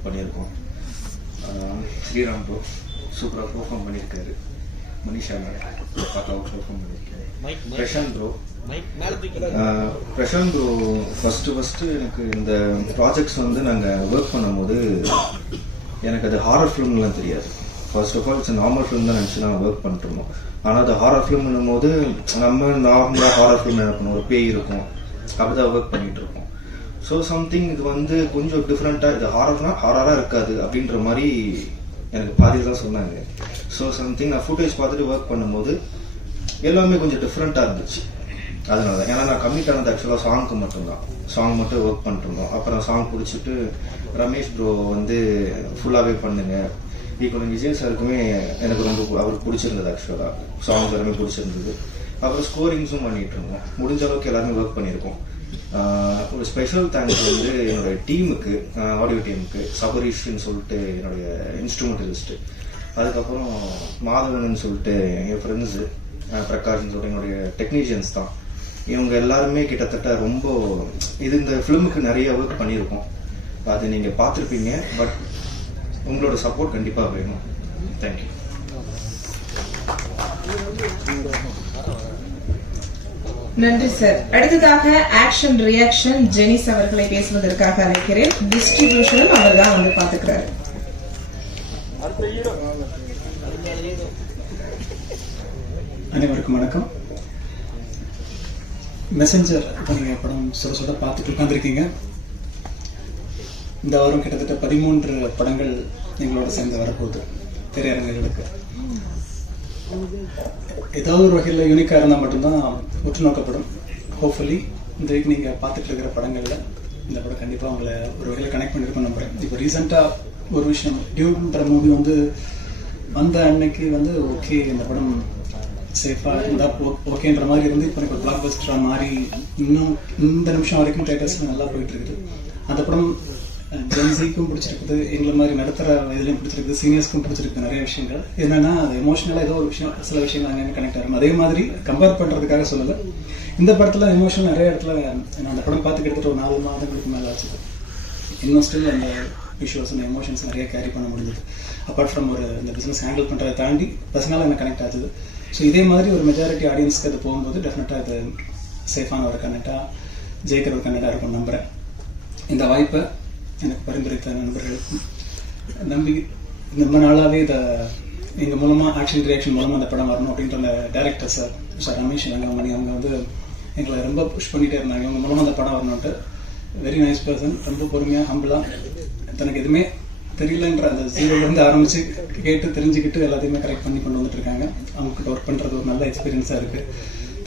Work பண்ணியிருக்கோம். Sriram bro சூப்பராக perform பண்ணியிருக்காரு. மனிஷா பக்காவாக பெர்ஃபார்ம் பண்ணியிருக்காரு. Prashanth bro Prashanth bro first first எனக்கு இந்த ப்ராஜெக்ட்ஸ் வந்து நாங்கள் ஒர்க் பண்ணும்போது எனக்கு அது ஹாரர் ஃபிலிம்லாம் தெரியாது. First of all it's normal film தான் நினச்சி நாங்கள் ஒர்க் பண்ணிட்டுருந்தோம். ஆனால் அது ஹாரர் ஃபிலிம்னும் போது நம்ம நார்மலாக ஹாரர் ஃபிலிம் நினைக்கணும் ஒரு பேய் இருக்கும். அப்படி தான் ஒர்க் பண்ணிட்டு இருக்கோம் ஸோ சம்திங் இது வந்து கொஞ்சம் டிஃப்ரெண்ட்டாக இது ஹாரர்னா ஹாரராக இருக்காது அப்படின்ற மாதிரி எனக்கு பாதி தான் சொன்னாங்க. ஸோ சம்திங் நான் ஃபுட்டேஜ் பார்த்துட்டு ஒர்க் பண்ணும்போது எல்லாமே கொஞ்சம் டிஃப்ரெண்ட்டாக இருந்துச்சு. அதனால தான் ஏன்னா நான் கம்மிட் ஆனது ஆக்சுவலாக சாங்க்கு மட்டும்தான். சாங் மட்டும் ஒர்க் பண்ணிருந்தோம் அப்புறம் சாங் பிடிச்சிட்டு ரமேஷ் ப்ரோ வந்து ஃபுல்லாகவே பண்ணுங்க. இப்போ விஜய் சாருக்குமே எனக்கு ரொம்ப அவருக்கு பிடிச்சிருந்தது ஆக்சுவலாக சாங்ஸ் எல்லாமே பிடிச்சிருந்தது. அப்புறம் ஸ்கோரிங்ஸும் பண்ணிட்டு இருந்தோம் முடிஞ்ச அளவுக்கு எல்லாருமே ஒர்க் பண்ணியிருக்கோம். ஒரு ஸ்பெஷல் தேங்க்ஸ் வந்து என்னுடைய டீமுக்கு ஆடியோ டீமுக்கு சபரீஷ்னு சொல்லிட்டு என்னுடைய இன்ஸ்ட்ருமெண்டலிஸ்ட்டு அதுக்கப்புறம் மாதவன் சொல்லிட்டு என் ஃப்ரெண்ட்ஸு பிரகாஷ்னு சொல்லிட்டு என்னுடைய டெக்னீஷியன்ஸ் தான். இவங்க எல்லாருமே கிட்டத்தட்ட ரொம்ப இது இந்த ஃபிலிமுக்கு நிறைய ஒர்க் பண்ணியிருக்கோம். அது நீங்கள் பார்த்துருப்பீங்க பட் உங்களோட சப்போர்ட் கண்டிப்பாக வேணும். தேங்க்யூ நன்றி சார் அடுத்ததாக ஆக்ஷன் ரியாக்ஷன் ஜெனிஸ் அவர்களை பேசுவதற்காக அழைக்கிறேன். டிஸ்ட்ரிபியூஷனும் அவர் தான் வந்து பாத்துக்கிறாரு அனைவருக்கும் வணக்கம். மெசஞ்சர் இப்போ நீங்கள் படம் சுட சுட பார்த்துட்டு உட்காந்துருக்கீங்க இந்த வாரம் கிட்டத்தட்ட பதிமூன்று படங்கள் எங்களோட சேர்ந்து வரப்போகுது. திரையரங்குகளுக்கு. ஏதாவது ஒரு வகையில் யூனிக்காக இருந்தால் மட்டும்தான் உற்று நோக்கப்படும் ஹோப்ஃபுல்லி இந்த வீக் நீங்கள் பார்த்துட்டு இருக்கிற படங்களில் இந்த படம் கண்டிப்பாக உங்களை ஒரு வகையில் கனெக்ட் பண்ணியிருக்கோம் நம்புறேன். இப்போ ரீசெண்டாக ஒரு விஷயம் டியூன்ற மூவி வந்து வந்த அன்னைக்கு வந்து ஓகே இந்த படம் சேஃபாக இருந்தால் ஓகேன்ற மாதிரி இருந்து இப்போ எனக்கு ஒரு பிளாக் பஸ்டராக மாறி இன்னும் இந்த நிமிஷம் வரைக்கும் தேட்டர்ஸ் நல்லா போயிட்டு இருக்குது. அந்த படம் ஜென்சிக்கும் பிடிச்சிருக்குது எங்களை மாதிரி நடுத்தர வயதுலையும் பிடிச்சிருக்குது சீனியர்ஸ்க்கும் பிடிச்சிருக்கு நிறைய விஷயங்கள். என்னன்னா அது எமோஷனலாக ஏதோ ஒரு விஷயம் சில விஷயங்கள் அங்கே கனெக்ட் ஆகும். அதே மாதிரி கம்பேர் பண்ணுறதுக்காக சொல்லலை. இந்த படத்தில் எமோஷனல் நிறைய இடத்துல நான் அந்த படம் பார்த்து கிட்டத்தட்ட ஒரு நாலு மாதங்களுக்கு மேலே ஆச்சு. இன்னும் ஸ்டில் அந்த விஷுவல்ஸ் அந்த எமோஷன்ஸ் நிறைய கேரி பண்ண முடிஞ்சது அப்பார்ட் ஃப்ரம் ஒரு இந்த பிஸ்னஸ் ஹேண்டில் பண்ணுறதை தாண்டி பர்சனலாக எனக்கு கனெக்ட் ஆகுது ஸோ இதே மாதிரி ஒரு மெஜாரிட்டி ஆடியன்ஸ்க்கு அது போகும்போது டெஃபினட்டாக அது சேஃபான ஒரு கனெக்டாக ஜெயிக்கிற ஒரு கனெக்டாக இருக்கும் நம்புகிறேன் இந்த வாய்ப்பை எனக்கு பரிந்துரைத்த நண்பர்களுக்கும் நம்பி ரொம்ப நாளாகவே இதை எங்கள் மூலமாக ஆக்ஷன் ரியாக்ஷன் மூலமாக அந்த படம் வரணும் அப்படின்ற அந்த director sir sir Ramesh Rangamani அவங்க வந்து எங்களை ரொம்ப புஷ் பண்ணிகிட்டே இருந்தாங்க. இவங்க மூலமாக அந்த படம் வரணுன்ட்டு வெரி நைஸ் பர்சன் ரொம்ப பொறுமையாக ஹம்பிளாக தனக்கு எதுவுமே தெரியலன்ற அந்த ஜீரோலேருந்து ஆரம்பித்து கேட்டு தெரிஞ்சுக்கிட்டு எல்லாத்தையுமே கரெக்ட் பண்ணி கொண்டு வந்துட்டு இருக்காங்க. அவங்ககிட்ட ஒர்க் பண்ணுறது ஒரு நல்ல எக்ஸ்பீரியன்ஸாக இருக்குது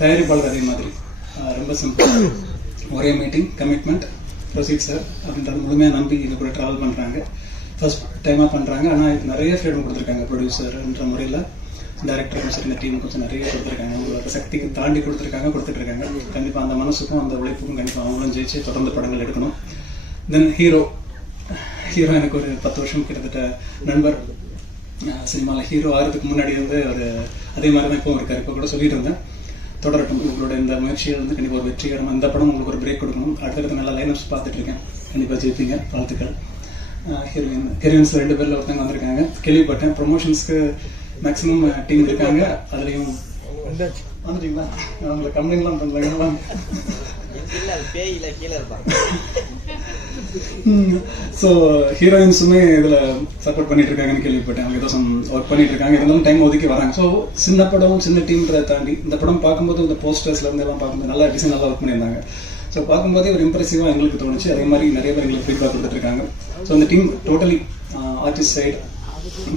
தயாரிப்பாளர் அதே மாதிரி. ரொம்ப சிம்பிள் ஒரே மீட்டிங் கமிட்மெண்ட் ப்ரொசீட் சார் அப்படின்றது முழுமையாக நம்பி இது கூட ட்ராவல் பண்ணுறாங்க ஃபர்ஸ்ட் டைமாக பண்ணுறாங்க ஆனால் நிறைய ஃப்ரீடம் கொடுத்துருக்காங்க ப்ரொடியூசர்ன்ற முறையில். டேரக்டரும் சரி இந்த டீம் கொஞ்சம் நிறைய கொடுத்துருக்காங்க. அவங்களோட சக்திக்கு தாண்டி கொடுத்துருக்காங்க கொடுத்துட்ருக்காங்க கண்டிப்பாக அந்த மனசுக்கும் அந்த உழைப்புக்கும் கண்டிப்பாக அவங்களும் ஜெயிச்சு தொடர்ந்து படங்கள் எடுக்கணும். தென் ஹீரோ ஹீரோ எனக்கு ஒரு பத்து வருஷம் கிட்டத்தட்ட நண்பர். சினிமாவில் ஹீரோ ஆகிறதுக்கு முன்னாடி வந்து ஒரு அதே மாதிரி தான் இப்போ இருக்காரு. இப்போ கூட சொல்லிட்டு இருந்தேன். தொடரட்டும். உங்களோட இந்த முயற்சிகள் வந்து கண்டிப்பாக ஒரு வெற்றிகரமாக இந்த படம் உங்களுக்கு ஒரு பிரேக் கொடுக்கணும். அடுத்தடுத்து நல்ல லைனப்ஸ் பார்த்துட்டு இருக்கேன் கண்டிப்பாக ஜெயிப்பீங்க. வாழ்த்துக்கள். ஹீரோயின். ஹீரோயின்ஸ் ரெண்டு பேரில் ஒருத்தவங்க வந்திருக்காங்க. கேள்விப்பட்டேன். ப்ரொமோஷன்ஸ்க்கு மேக்ஸிமம் டீம் இருக்காங்க. அதுலேயும் வந்துட்டீங்களா? அவங்கள கம்ப்ளைண்ட்லாம் பண்ணுறாங்க ஸோ ஹீரோயின்ஸுமே இதில் சப்போர்ட் பண்ணிட்டு இருக்காங்கன்னு கேள்விப்பட்டேன். அவங்க ஏதோ சம் ஒர்க் பண்ணிட்டு இருக்காங்க இருந்தாலும் டைம் ஒதுக்கி வராங்க. ஸோ சின்ன படம் சின்ன டீம்ன்றதை தாண்டி இந்த படம் பார்க்கும்போது இந்த போஸ்டர்ஸ்ல இருந்து எல்லாம் பார்க்கும்போது நல்லா டிசைன் நல்லா ஒர்க் பண்ணியிருந்தாங்க. ஸோ பார்க்கும்போதே ஒரு இம்ப்ரெசிவாக எங்களுக்கு தோணுச்சு. அதே மாதிரி நிறைய பேர் எங்களுக்கு ஃபீட்பேக் கொடுத்துட்டு இருக்காங்க ஸோ அந்த team totally artist side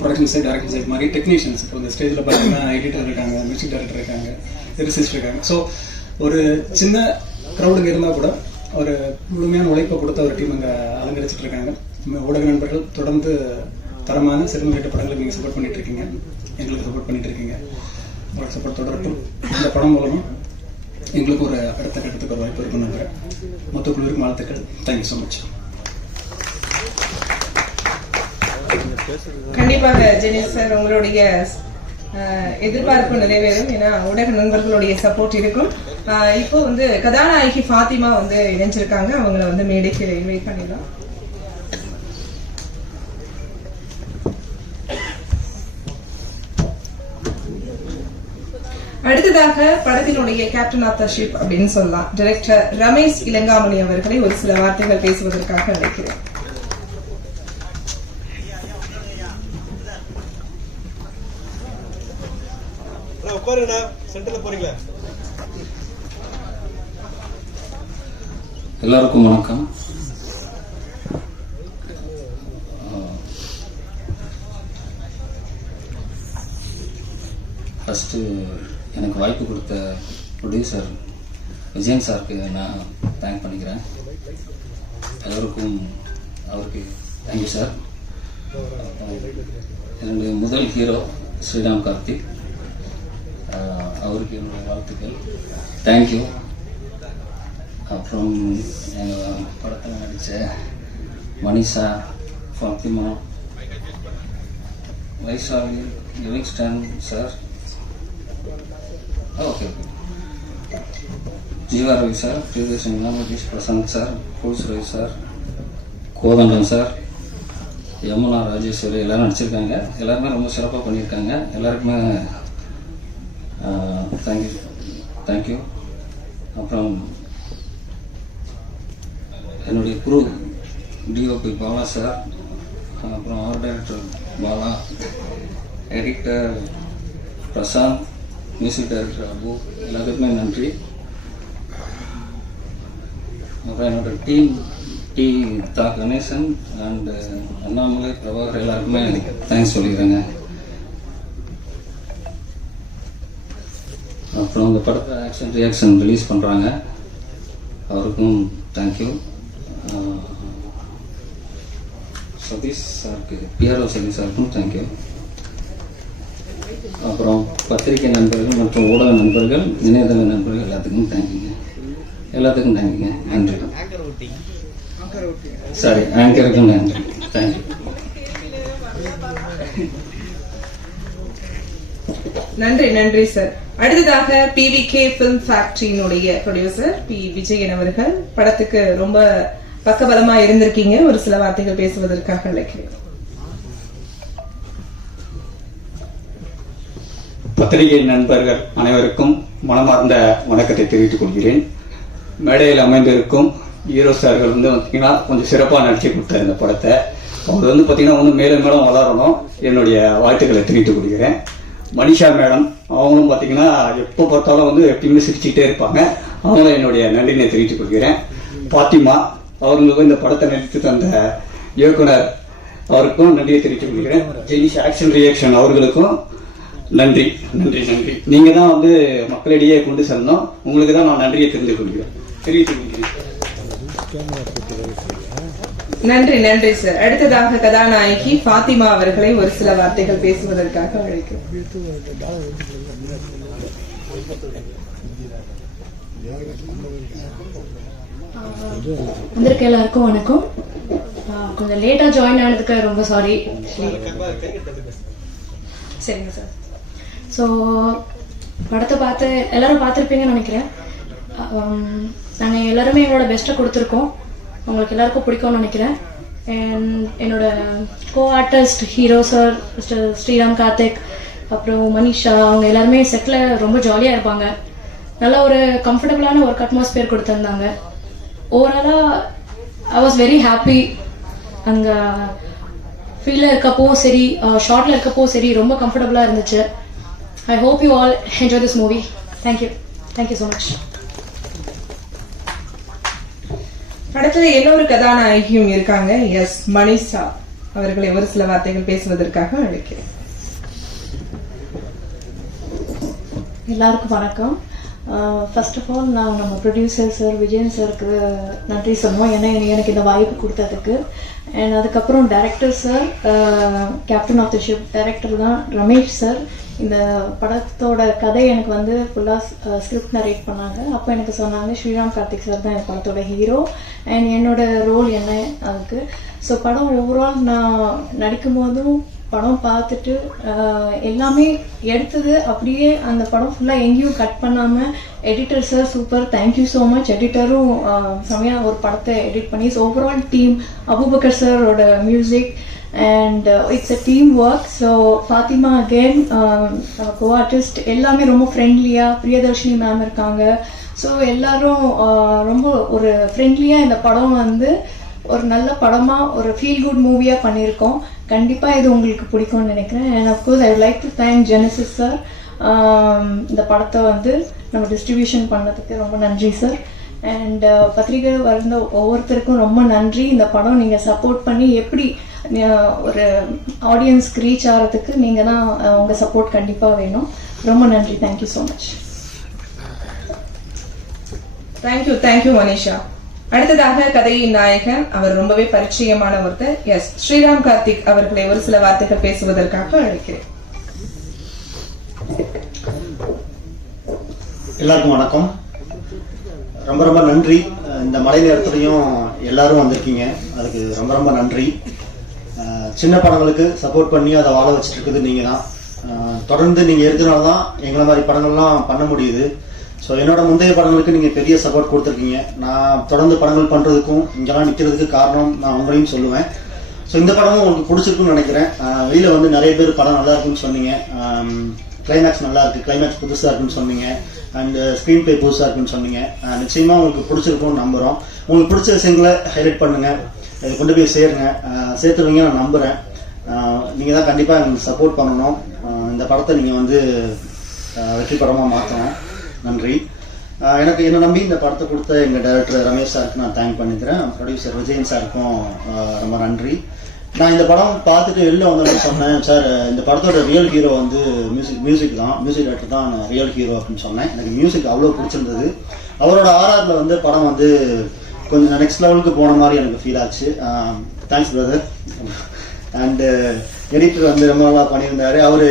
production side direction side மாதிரி டெக்னீஷியன்ஸ் இப்போ இந்த ஸ்டேஜில் பார்த்தீங்கன்னா எடிட்டர் இருக்காங்க மியூசிக் டைரக்டர் இருக்காங்க லிரிசிஸ்ட் இருக்காங்க. ஸோ ஒரு சின்ன க்ரௌடுங்க இருந்தால் கூட ஒரு முழுமையான உழைப்பை கொடுத்த ஒரு டீம் அங்கே அலங்கரிச்சிட்டு இருக்காங்க. ஊடக நண்பர்கள் தொடர்ந்து தரமான சிறுமுறையிட்ட படங்களுக்கு நீங்கள் சப்போர்ட் பண்ணிட்டு இருக்கீங்க. எங்களுக்கு சப்போர்ட் பண்ணிட்டு இருக்கீங்க. உங்களோட சப்போர்ட் தொடரட்டும் இந்த படம் மூலமா எங்களுக்கு ஒரு அடுத்த கட்டத்துக்கு ஒரு வாய்ப்பு இருக்குன்னு நம்புறேன். மொத்த குழுவிற்கும் வாழ்த்துக்கள். தேங்க்யூ ஸோ மச் கண்டிப்பாக ஜெனிஸ் சார் உங்களுடைய எதிர்பார்ப்பு நிறைவேறும். ஏன்னா ஊடக நண்பர்களுடைய சப்போர்ட் இருக்கும். இப்போ வந்து கதாநாயகி ஃபாத்திமா வந்து இணைஞ்சிருக்காங்க. அவங்கள வந்து மேடைக்கு இன்வைட் பண்ணிடலாம். அடுத்ததாக படத்தினுடைய கேப்டன் ஆஃப் த ஷிப் அப்படின்னு சொல்லலாம். டைரக்டர் ரமேஷ் இளங்காமணி அவர்களை ஒரு சில வார்த்தைகள் பேசுவதற்காக அழைக்கிறேன். உட்காருங்கண்ணா. சென்டர்ல போறீங்களா? எல்லாருக்கும் வணக்கம். ஃபஸ்ட்டு எனக்கு வாய்ப்பு கொடுத்த ப்ரொடியூசர் விஜயன் சாருக்கு நான் தேங்க் பண்ணிக்கிறேன். எல்லோருக்கும் அவருக்கு தேங்க்யூ சார் என்னுடைய முதல் ஹீரோ ஸ்ரீராம் கார்த்திக். அவருக்கு என்னுடைய வாழ்த்துக்கள். தேங்க்யூ அப்புறம் எங்கள் படத்தில் நடித்த Manisha Fathima Vaishali Livingston sir. Okay okay. Jeeva Ravi sir Priyadarshan Mahesh Prashanth sir Bulls Ravi sir Kothandam sir Yamuna Rajeswari எல்லோரும் நடிச்சிருக்காங்க. எல்லாருமே ரொம்ப சிறப்பாக பண்ணியிருக்காங்க எல்லாருக்குமே தேங்க்யூ தேங்க்யூ அப்புறம் என்னுடைய குரு D O P Bala sir அப்புறம் art director Bala editor Prashanth music director Abu எல்லாத்துக்குமே நன்றி. அப்புறம் என்னோட டீம் டி தா கணேசன் அண்டு அண்ணாமலை பிரபாகர் எல்லாருக்குமே தேங்க்ஸ் சொல்லிக்கிறேங்க. அப்புறம் அந்த படத்தை ஆக்ஷன் ரியாக்ஷன் ரிலீஸ் பண்ணுறாங்க அவருக்கும் தேங்க்யூ சதீஷ் சாருக்கு பிஆர்ஓ சதீஷ் சாருக்கும் தேங்க்யூ அப்புறம் பத்திரிகை நண்பர்கள் மற்றும் ஊடக நண்பர்கள் இணையதள நண்பர்கள் எல்லாத்துக்கும் தேங்க்யூங்க எல்லாத்துக்கும் தேங்க்யூங்க நன்றி. சாரி ஆங்கருக்கும் நன்றி. தேங்க்யூ நன்றி நன்றி சார் அடுத்ததாக பிவிகே பிலிம் ஃபேக்டரியினுடைய ப்ரொடியூசர் பி விஜயன் அவர்கள். படத்துக்கு ரொம்ப பக்கபலமா இருந்திருக்கீங்க ஒரு சில வார்த்தைகள் பேசுவதற்காக அழைக்கிறேன். பத்திரிகை நண்பர்கள் அனைவருக்கும் மனமார்ந்த வணக்கத்தை தெரிவித்துக் கொள்கிறேன். மேடையில் அமைந்திருக்கும் ஹீரோ சார்கள் வந்து பார்த்தீங்கன்னா கொஞ்சம் சிறப்பாக நடிச்சு கொடுத்தாரு இந்த படத்தை. அவர் வந்து பார்த்தீங்கன்னா வந்து மேலும் மேலும் வளரணும். என்னுடைய வாழ்த்துக்களை தெரிவித்துக் கொள்கிறேன். மனிஷா மேடம் அவங்களும் பார்த்தீங்கன்னா எப்போ பார்த்தாலும் வந்து எப்பயுமே சிரிச்சுக்கிட்டே இருப்பாங்க. அவங்களும் என்னுடைய நன்றினை தெரிவித்துக் கொள்கிறேன். பாத்திமா அவர்களுக்கும் இந்த படத்தை நடித்து தந்த இயக்குனர் அவருக்கும் நன்றியை தெரிவித்துக் கொள்கிறேன். ஜெனிஷ் ஆக்ஷன் ரியாக்ஷன் அவர்களுக்கும் நன்றி நன்றி நன்றி. நீங்க தான் வந்து மக்களிடையே கொண்டு செல்லணும். உங்களுக்கு தான் நான் நன்றியை தெரிந்து கொள்கிறேன். தெரிவித்துக் கொள்கிறேன். நன்றி நன்றி சார் அடுத்ததாக கதாநாயகி ஃபாத்திமா அவர்களை ஒரு சில வார்த்தைகள் பேசுவதற்காக அழைக்கிறேன் வந்திருக்க எல்லாருக்கும் வணக்கம். கொஞ்சம் லேட்டாக ஜாயின் ஆனதுக்கு ரொம்ப சாரி சரிங்க சார் ஸோ படத்தை பார்த்து எல்லாரும் பார்த்துருப்பீங்கன்னு நினைக்கிறேன். நாங்கள் எல்லாருமே எங்களோட பெஸ்ட்டை கொடுத்துருக்கோம். உங்களுக்கு எல்லாருக்கும் பிடிக்கும்னு நினைக்கிறேன். அண்ட் என்னோட co artist hero sir mister Sriram Karthik அப்புறம் மனிஷா அவங்க எல்லாருமே செட்டில் ரொம்ப ஜாலியாக இருப்பாங்க. நல்ல ஒரு கம்ஃபர்டபுளான ஒர்க் அட்மாஸ்பியர் கொடுத்துருந்தாங்க. ஓவராலாக ஐ வாஸ் வெரி ஹாப்பி அங்கே ஃபீல்டில் இருக்கப்போ சரி ஷார்ட்டில் இருக்கப்போ சரி ரொம்ப கம்ஃபர்டபுளாக இருந்துச்சு. I hope you all enjoy this movie thank you thank you so much படத்துல இன்னொரு கதாநாயகியும் இருக்காங்க? எஸ் மனிஷா அவர்களை ஒரு சில வார்த்தைகள் பேசுவதற்காக அழைக்கிறேன். எல்லாருக்கும் வணக்கம். ஃபர்ஸ்ட் ஆஃப் ஆல் நான் நம்ம ப்ரொடியூசர் சார் விஜயன் சாருக்கு நன்றி சொல்லணும். ஏன்னா எனக்கு- இந்த வாய்ப்பு கொடுத்ததுக்கு. அண்ட் அதுக்கப்புறம் director sir captain of the ship director தான் ரமேஷ் சார் இந்த படத்தோட கதை எனக்கு வந்து ஃபுல்லாக ஸ்கிரிப்ட் நரேட் பண்ணாங்க. அப்போ எனக்கு சொன்னாங்க ஸ்ரீராம் கார்த்திக் சார் தான் என் படத்தோட ஹீரோ அண்ட் என்னோட ரோல் என்ன அதுக்கு. ஸோ படம் ஓவரால் நான் நடிக்கும் போதும் படம் பார்த்துட்டு எல்லாமே எடுத்தது அப்படியே அந்த படம் ஃபுல்லாக எங்கேயும் கட் பண்ணாமல் editor sir super thank you so much எடிட்டரும் செம்மையாக ஒரு படத்தை எடிட் பண்ணி ஸோ ஓவரால் டீம் அபுபக்கர் சாரோட music and it's a team work so Fathima again co artist எல்லாமே ரொம்ப ஃப்ரெண்ட்லியாக பிரியதர்ஷினி மேம் இருக்காங்க. ஸோ எல்லாரும் ரொம்ப ஒரு ஃப்ரெண்ட்லியாக இந்த படம் வந்து ஒரு நல்ல படமாக ஒரு ஃபீல் குட் மூவியாக பண்ணியிருக்கோம். கண்டிப்பாக இது உங்களுக்கு பிடிக்கும்னு நினைக்கிறேன். And of course I like to thank Genesis sir இந்த படத்தை வந்து நம்ம டிஸ்ட்ரிபியூஷன் பண்ணதுக்கு ரொம்ப நன்றி சார் அண்ட் uh, பத்திரிகை வந்த ஒவ்வொருத்தருக்கும் ரொம்ப நன்றி. இந்த படம் நீங்கள் சப்போர்ட் பண்ணி எப்படி uh, ஒரு ஆடியன்ஸ்க்கு ரீச் ஆகிறதுக்கு நீங்கள் தான் uh, உங்கள் சப்போர்ட் கண்டிப்பாக வேணும். ரொம்ப நன்றி. Thank you so much thank you thank you Manisha அடுத்ததாக கதையின் நாயகன் அவர் ரொம்பவே பரிச்சயமான ஒருத்தர் எஸ் ஸ்ரீராம் கார்த்திக் அவர்களை ஒரு சில வார்த்தைகள் பேசுவதற்காக அழைக்கிறேன். எல்லாருக்கும் வணக்கம். ரொம்ப ரொம்ப நன்றி. இந்த மழை நேரத்துலையும் எல்லாரும் வந்திருக்கீங்க. அதுக்கு ரொம்ப ரொம்ப நன்றி. சின்ன படங்களுக்கு சப்போர்ட் பண்ணி அதை வாழ வச்சுட்டு இருக்குது நீங்கள் தான் தொடர்ந்து நீங்கள் இருக்கிறனால தான் எங்களை மாதிரி படங்கள்லாம் பண்ண முடியுது. ஸோ என்னோட முந்தைய படங்களுக்கு நீங்கள் பெரிய சப்போர்ட் கொடுத்துருக்கீங்க. நான் தொடர்ந்து படங்கள் பண்ணுறதுக்கும் இங்கெல்லாம் நிற்கிறதுக்கு காரணம் நான் அவங்களையும் சொல்லுவேன். ஸோ இந்த படமும் உங்களுக்கு பிடிச்சிருக்குன்னு நினைக்கிறேன். வெளியில் வந்து நிறைய பேர் படம் நல்லா இருக்குன்னு சொன்னீங்க. கிளைமேக்ஸ் நல்லா இருக்கு. கிளைமேக்ஸ் புதுசாக இருக்குன்னு சொன்னீங்க. அண்ட் ஸ்க்ரீன் uh, பிளே புதுசாக இருக்குன்னு சொன்னீங்க. நிச்சயமாக உங்களுக்கு பிடிச்சிருக்கும்னு நம்புகிறோம் உங்களுக்கு பிடிச்ச விஷயங்களை ஹைலைட் பண்ணுங்க. இதை கொண்டு போய் சேருங்க. சேர்த்துருவீங்க நான் நம்புகிறேன் நீங்கள் தான் கண்டிப்பாக எங்களுக்கு சப்போர்ட் பண்ணணும். இந்த படத்தை நீங்கள் வந்து வெற்றி படமாக மாற்றணும். நன்றி. எனக்கு என்ன நம்பி இந்த படத்தை கொடுத்த எங்கள் டைரக்டர் ரமேஷ் சாருக்கு நான் தேங்க் பண்ணிக்கிறேன். ப்ரொடியூசர் விஜயன் சாருக்கும் ரொம்ப நன்றி. நான் இந்த படம் பார்த்துட்டு வெளில வந்தோடனே சொன்னேன். சார் இந்த படத்தோட ரியல் ஹீரோ வந்து மியூசிக் மியூசிக் தான். மியூசிக் டைரக்டர் தான் ரியல் ஹீரோ அப்படின்னு சொன்னேன். எனக்கு மியூசிக் அவ்வளோ பிடிச்சிருந்தது. அவரோட ஆர்ஆரில் வந்து படம் வந்து கொஞ்சம் நெக்ஸ்ட் லெவலுக்கு போன மாதிரி எனக்கு ஃபீல் ஆச்சு. தேங்க்ஸ் பிரதர் அண்டு எடிட்டர் வந்து ரொம்ப நல்லா பண்ணியிருந்தாரு. அவர்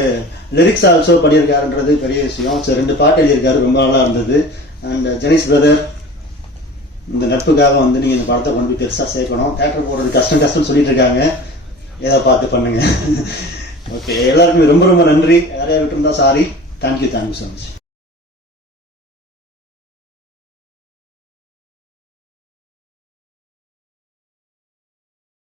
லிரிக்ஸ் ஆல்சோ பண்ணியிருக்காருன்றது பெரிய விஷயம். ஸோ ரெண்டு பாட்டு எழுதியிருக்காரு ரொம்ப நல்லா இருந்தது. அண்ட் ஜெனிஸ் பிரதர் இந்த நட்புக்காக வந்து நீங்கள் இந்த படத்தை கொண்டு போய் பெருசாக சேர்க்கணும். தேட்டர் போடுறது கஷ்டம் கஷ்டம்னு சொல்லிட்டு இருக்காங்க. ஏதோ பார்த்து பண்ணுங்க. ஓகே எல்லாருக்குமே ரொம்ப ரொம்ப நன்றி. யாரையா விட்டுருந்தா sorry thank you thank you so much